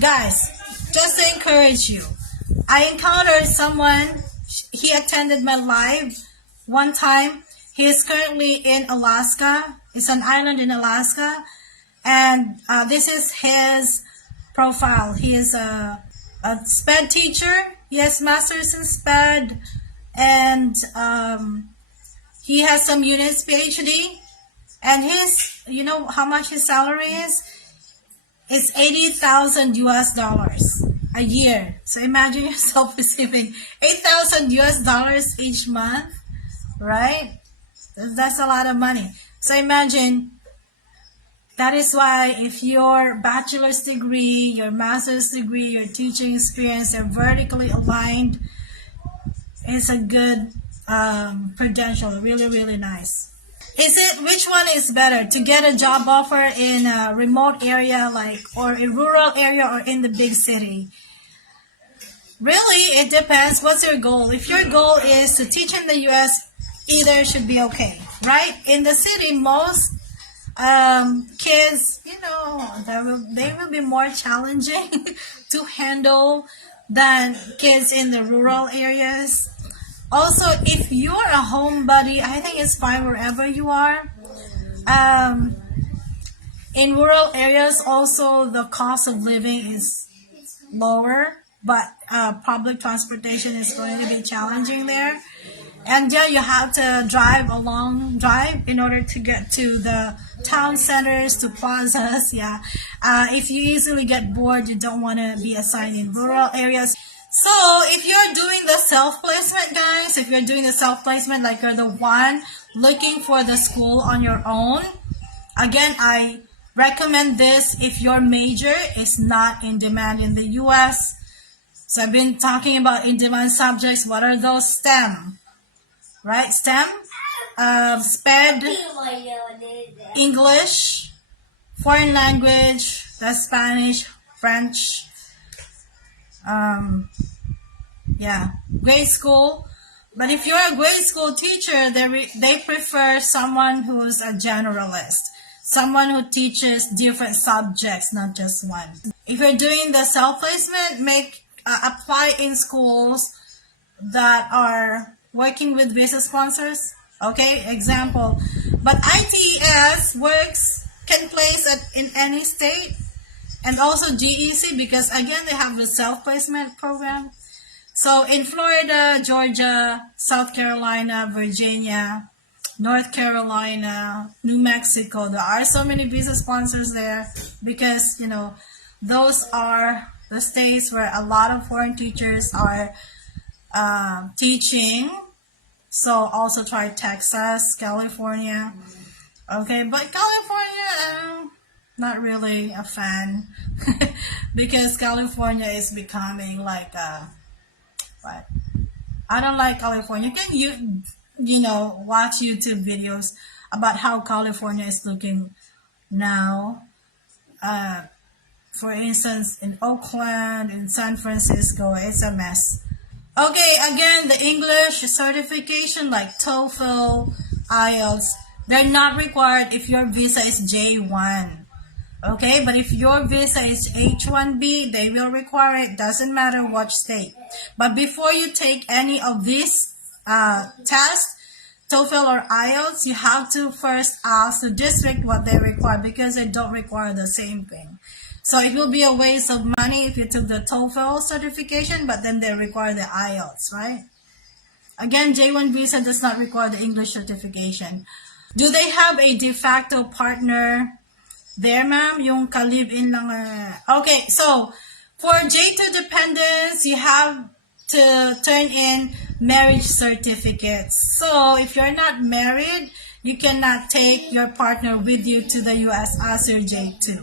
Guys, just to encourage you, I encountered someone, he attended my live one time. He is currently in Alaska. It's an island in Alaska. And this is his profile. He is a SPED teacher. He has master's in SPED. And he has some units PhD. And his, you know how much his salary is? It's 80,000 US dollars a year. So imagine yourself receiving 8,000 US dollars each month, right? That's a lot of money. So imagine, that is why if your bachelor's degree, your master's degree, your teaching experience are vertically aligned, it's a good credential, really, really nice. Which one is better, to get a job offer in a remote area or a rural area or in the big city? Really, it depends. What's your goal? If your goal is to teach in the US, either should be okay, right? In the city, most kids, they will be more challenging to handle than kids in the rural areas. Also, if you're a homebody, I think it's fine wherever you are. In rural areas, also the cost of living is lower, but public transportation is going to be challenging there. And yeah, you have to drive a long drive in order to get to the town centers, to plazas. Yeah, if you easily get bored, you don't want to be assigned in rural areas. So if you're doing the self-placement, guys, if you're doing the self-placement, like you're the one looking for the school on your own, again, I recommend this if your major is not in demand in the US. So I've been talking about in-demand subjects. What are those? STEM, right? STEM, SPED, English, foreign language, that's Spanish, French, grade school. But if you're a grade school teacher, they prefer someone who's a generalist, someone who teaches different subjects, not just one. If you're doing the self-placement, apply in schools that are working with visa sponsors. Okay, example. But ITS can place in any state, and also GEC, because again they have the self-placement program. So in Florida, Georgia, South Carolina, Virginia, North Carolina, New Mexico, there are so many visa sponsors there because, those are the states where a lot of foreign teachers are teaching. So also try Texas, California. Okay, but California, not really a fan because California is becoming like but I don't like California. You can watch YouTube videos about how California is looking now. For instance, in Oakland, in San Francisco, it's a mess. Okay, again, the English certification like TOEFL, IELTS, they're not required if your visa is J-1. Okay, but if your visa is H-1B, they will require it. Doesn't matter what state. But before you take any of these tests, TOEFL or IELTS, you have to first ask the district what they require because they don't require the same thing. So it will be a waste of money if you took the TOEFL certification, but then they require the IELTS, right? Again, J-1 visa does not require the English certification. Do they have a de facto partner there, ma'am? Yung ka-live-in lang. Okay, so for J2 dependents, you have to turn in marriage certificates. So if you're not married, you cannot take your partner with you to the US as your J2.